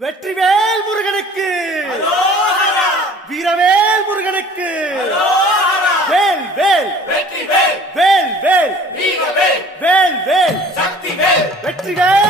வெற்றிவேல் முருகனுக்கு. வீரவேல் முருகனுக்கு. வேல் வேல். வெற்றி வேல் வேல். வேல் வேல் வேல். சக்தி வேல் வெற்றிவேல்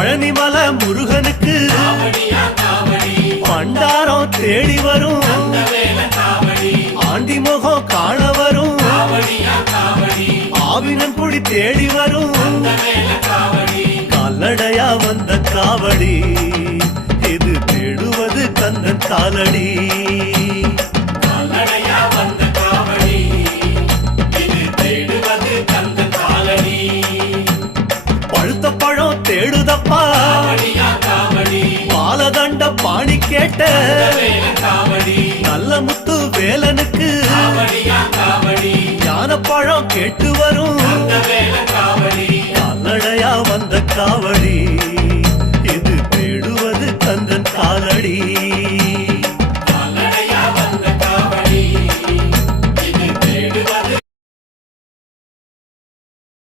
பழனிமல முருகனுக்கு பண்டாரம் தேடி வரும். வேல காவடி ஆண்டி முகம் காண வரும். ஆவினன் குடி தேடி வரும். கால்நடையா வந்த காவடி இது தேடுவது கந்தன் காலடி. பழுத்த பழம் தேடுதப்பா. பாலதண்ட பாணி கேட்ட நல்ல முத்து வேலனுக்கு காவடி ஞானப்பழம் கேட்டு வரும். கால்நடையா வந்த காவடி.